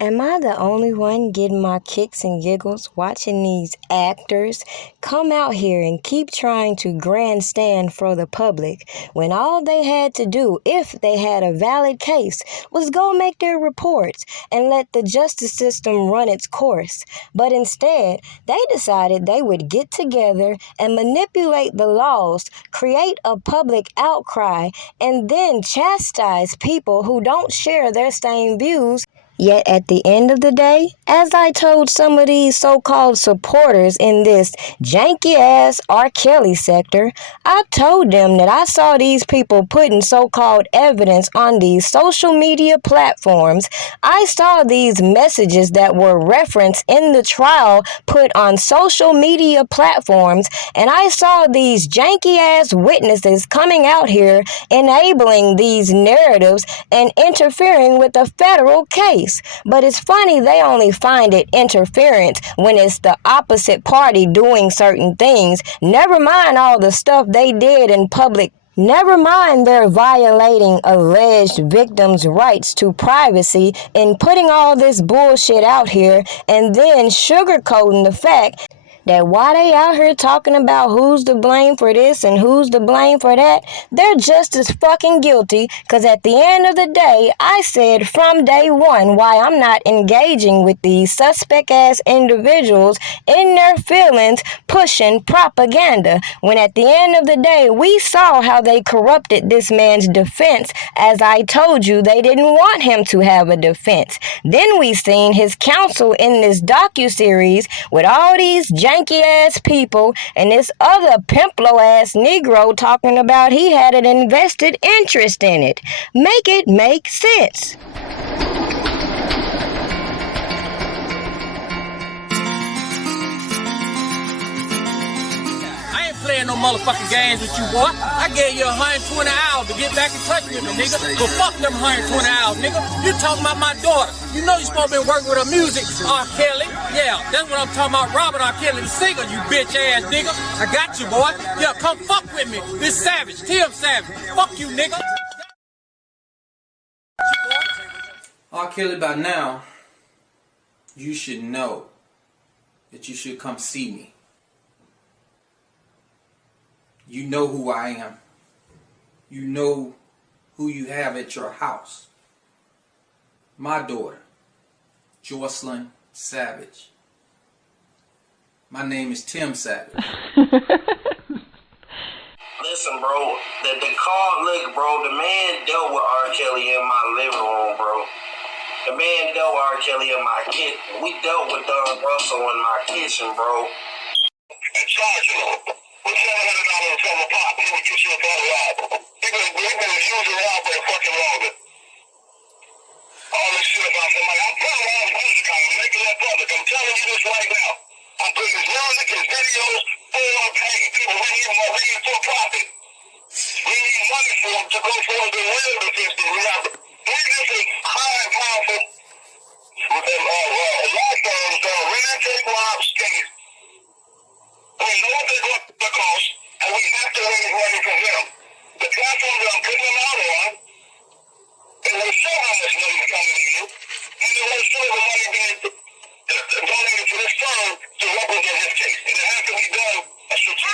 Am I the only one getting my kicks and giggles watching these actors come out here and keep trying to grandstand for the public when all they had to do, if they had a valid case, was go make their reports and let the justice system run its course? But instead, they decided they would get together and manipulate the laws, create a public outcry, and then chastise people who don't share their same views. Yet at the end of the day, as I told some of these so-called supporters in this janky-ass R. Kelly sector, I told them that I saw these people putting so-called evidence on these social media platforms. I saw these messages that were referenced in the trial put on social media platforms, and I saw these janky-ass witnesses coming out here enabling these narratives and interfering with a federal case. But it's funny they only find it interference when it's the opposite party doing certain things. Never mind all the stuff they did in public. Never mind they're violating alleged victims' rights to privacy in putting all this bullshit out here and then sugarcoating the fact that while they out here talking about who's to blame for this and who's to blame for that, they're just as fucking guilty, because at the end of the day, I said from day one why I'm not engaging with these suspect-ass individuals in their feelings pushing propaganda, when at the end of the day, we saw how they corrupted this man's defense. As I told you, they didn't want him to have a defense. Then we seen his counsel in this docuseries with all these janky-ass people and this other pimplo-ass Negro talking about he had an invested interest in it. Make it make sense. I ain't playing no motherfucking games with you, boy. I gave you 120 hours to get back in touch with me, nigga. But fuck them 120 hours, nigga. You talking about my daughter. You know you supposed to be working with her music, R. Kelly. Yeah, that's what I'm talking about. Robert R. Kelly, the singer, you bitch ass nigga. I got you, boy. Yeah, come fuck with me. This Savage, Tim Savage. Fuck you, nigga. R. Kelly, by now, you should know that you should come see me. You know who I am. You know who you have at your house. My daughter, Joycelyn Savage. My name is Tim Savage. Listen, bro, the call, look, bro, the man dealt with R. Kelly in my living room, bro. The man dealt with R. Kelly in my kitchen. We dealt with Don Russell in my kitchen, bro. And charging him with $700 from a pop. He would get you a bottle out. He been using out for fucking longer. All this shit about somebody. I'm putting all his music out. I'm making that public. I'm telling you this right now. I'm putting his music, his videos, for pay. People reading for profit. We need money for him to go for the real defense. We have witnesses high and powerful with them law firms that really take Rob's case. We know what they're going to cost, and we have to raise money from them. The platform that I'm putting them out on, it will show how much money is coming in, and it will show the money being donated to this firm to represent his case. And it has to be done a strategic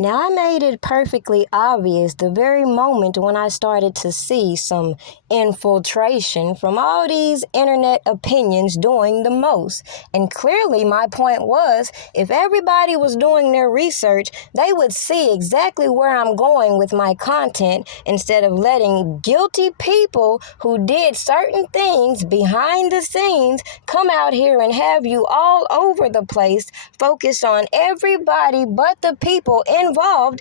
Now, I made it perfectly obvious the very moment when I started to see some infiltration from all these internet opinions doing the most. And clearly my point was, if everybody was doing their research, they would see exactly where I'm going with my content instead of letting guilty people who did certain things behind the scenes come out here and have you all over the place focused on everybody but the people involved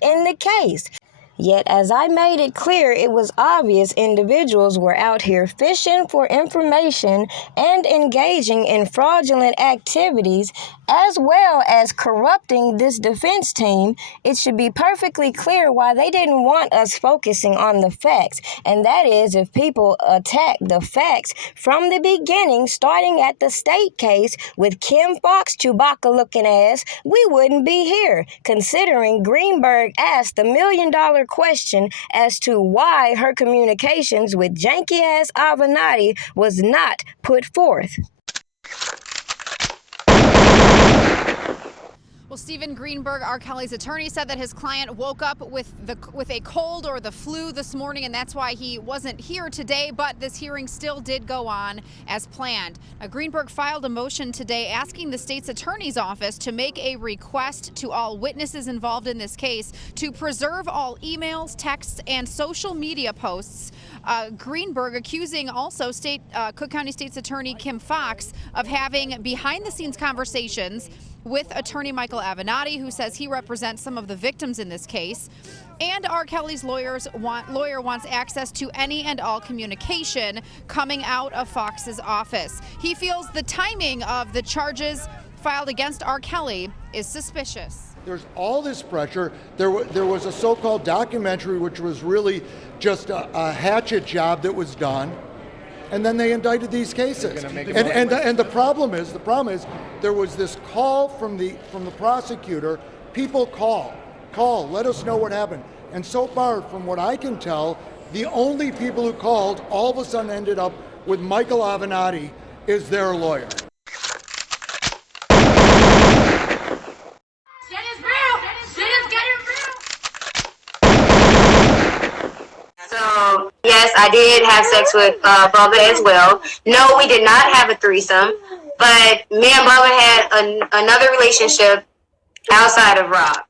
in the case. Yet, as I made it clear, it was obvious individuals were out here fishing for information and engaging in fraudulent activities, as well as corrupting this defense team. It should be perfectly clear why they didn't want us focusing on the facts, and that is if people attack the facts from the beginning, starting at the state case with Kim Foxx Chewbacca-looking ass, we wouldn't be here, considering Greenberg asked the million-dollar question as to why her communications with janky-ass Avenatti was not put forth. Well, Stephen Greenberg, R. Kelly's attorney, said that his client woke up with a cold or the flu this morning, and that's why he wasn't here today, but this hearing still did go on as planned. Now, Greenberg filed a motion today asking the state's attorney's office to make a request to all witnesses involved in this case to preserve all emails, texts, and social media posts. Greenberg accusing also Cook County State's Attorney Kim Foxx of having behind-the-scenes conversations with attorney Michael Avenatti, who says he represents some of the victims in this case. And R. Kelly's lawyer wants access to any and all communication coming out of Fox's office. He feels the timing of the charges filed against R. Kelly is suspicious. There's all this pressure. There was a so-called documentary, which was really just a hatchet job that was done. And then they indicted these cases. And the problem is there was this call from the prosecutor. People call, let us know what happened. And so far, from what I can tell, the only people who called all of a sudden ended up with Michael Avenatti is their lawyer. So, yes, I did have sex with Bubba as well. No, we did not have a threesome, but me and Bubba had another relationship outside of Rob.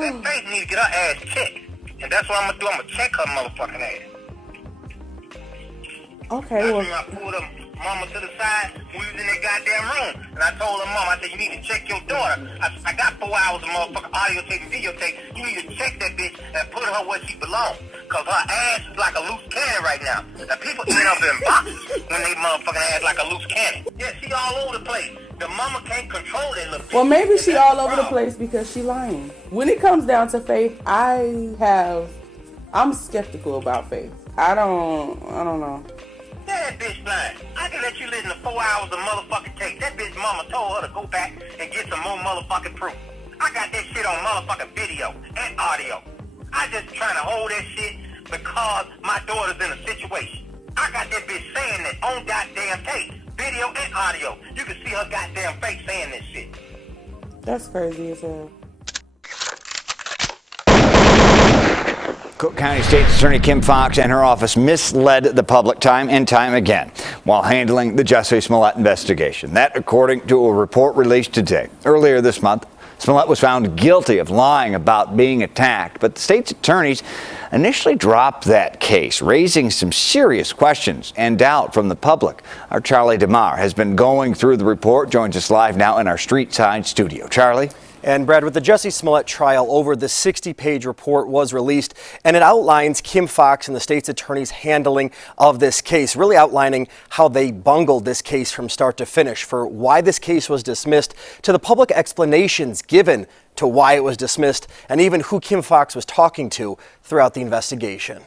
That Faith needs to get her ass checked. And that's what I'm going to do. I'm going to check her motherfucking ass. Okay, well. I pulled her mama to the side. We was in that goddamn room. And I told her mama, I said, you need to check your daughter. I got 4 hours of motherfucking audio tape and videotape. You need to check that bitch and put her where she belongs. Because her ass is like a loose cannon right now. Now people end up in boxes when they motherfucking ass like a loose cannon. Yeah, she all over the place. The mama can't control that little bitch. Well, maybe she all over the place because she lying. When it comes down to Faith, I'm skeptical about Faith. I don't know. Yeah, that bitch lying. I can let you listen to 4 hours of motherfucking tape. That bitch mama told her to go back and get some more motherfucking proof. I got that shit on motherfucking video and audio. I just trying to hold that shit because my daughter's in a situation. I got that bitch saying that on goddamn tape, video and audio. You can see her goddamn face saying this shit. That's crazy as hell. Cook County State's Attorney Kim Foxx and her office misled the public time and time again while handling the Jussie Smollett investigation. That, according to a report released today. Earlier this month, Smollett was found guilty of lying about being attacked, but the state's attorneys initially dropped that case, raising some serious questions and doubt from the public. Our Charlie DeMar has been going through the report, joins us live now in our Street Side studio. Charlie? And Brad, with the Jussie Smollett trial over, the 60-page report was released, and it outlines Kim Foxx and the state's attorney's handling of this case, really outlining how they bungled this case from start to finish, for why this case was dismissed, to the public explanations given to why it was dismissed, and even who Kim Foxx was talking to throughout the investigation.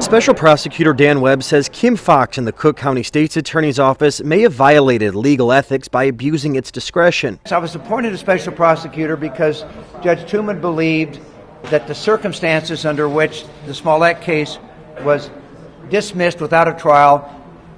Special Prosecutor Dan Webb says Kim Foxx and the Cook County State's Attorney's Office may have violated legal ethics by abusing its discretion. I was appointed a special prosecutor because Judge Tooman believed that the circumstances under which the Smollett case was dismissed without a trial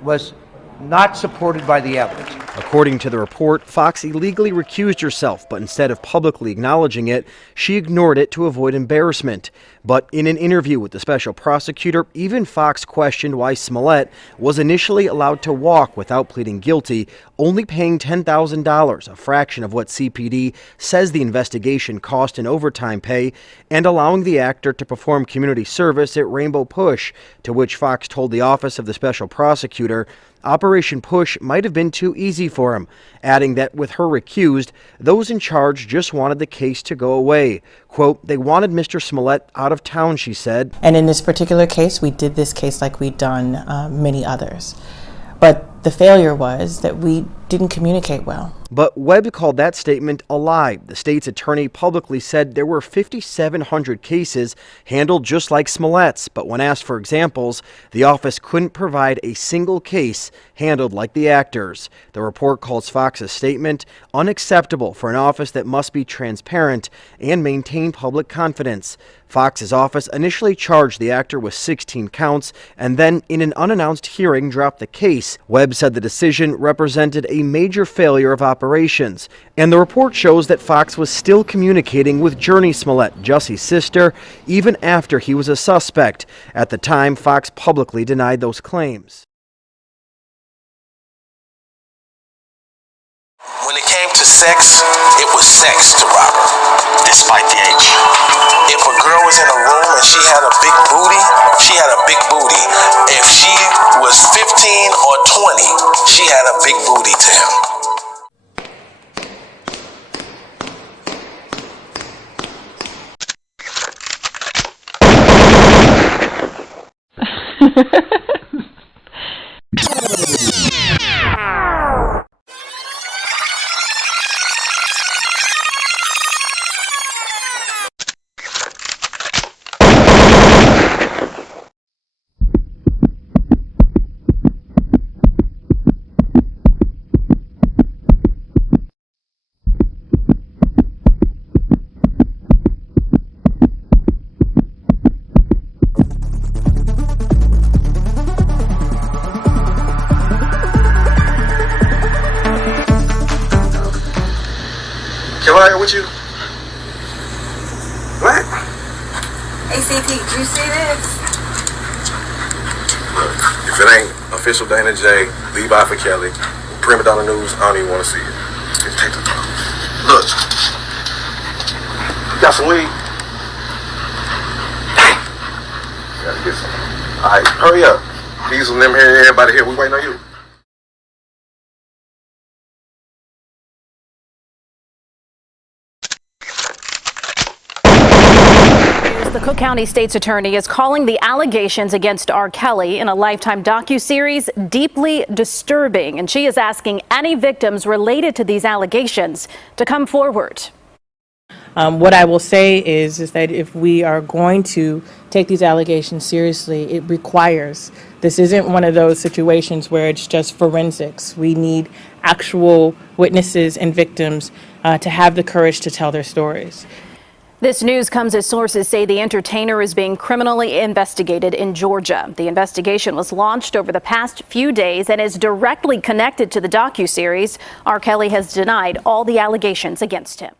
was not supported by the evidence. According to the report, Foxx illegally recused herself, but instead of publicly acknowledging it, she ignored it to avoid embarrassment. But in an interview with the special prosecutor, even Foxx questioned why Smollett was initially allowed to walk without pleading guilty, only paying $10,000, a fraction of what CPD says the investigation cost in overtime pay, and allowing the actor to perform community service at Rainbow Push, to which Foxx told the office of the special prosecutor Operation Push might have been too easy for him, adding that with her recused, those in charge just wanted the case to go away. Quote, they wanted Mr. Smollett out of town, she said. And in this particular case, we did this case like we'd done many others. But the failure was that we didn't communicate well. But Webb called that statement a lie. The state's attorney publicly said there were 5,700 cases handled just like Smollett's, but when asked for examples, the office couldn't provide a single case handled like the actors. The report calls Foxx's statement unacceptable for an office that must be transparent and maintain public confidence. Foxx's office initially charged the actor with 16 counts and then, in an unannounced hearing, dropped the case. Webb said the decision represented a major failure of operations, and the report shows that Foxx was still communicating with Journey Smollett, Jussie's sister, even after he was a suspect. At the time, Foxx publicly denied those claims. When it came to sex, it was sex to Robert, despite the age. If a girl was in a room and she had a big booty, she had a big booty. If she was 15 or 20, she had a big booty to him. Can I with you? What? ACP, do you see this? Look, if it ain't official Dana J, Levi for Kelly, Prima Donna News, I don't even want to see it. Just take the phone. Look. Got some weed? Dang. Gotta get some. Alright, hurry up. Diesel and them here, everybody here, we waiting on you. The Cook County State's Attorney is calling the allegations against R. Kelly in a Lifetime docuseries deeply disturbing, and she is asking any victims related to these allegations to come forward. What I will say is that if we are going to take these allegations seriously, it requires, this isn't one of those situations where it's just forensics. We need actual witnesses and victims to have the courage to tell their stories. This news comes as sources say the entertainer is being criminally investigated in Georgia. The investigation was launched over the past few days and is directly connected to the docuseries. R. Kelly has denied all the allegations against him.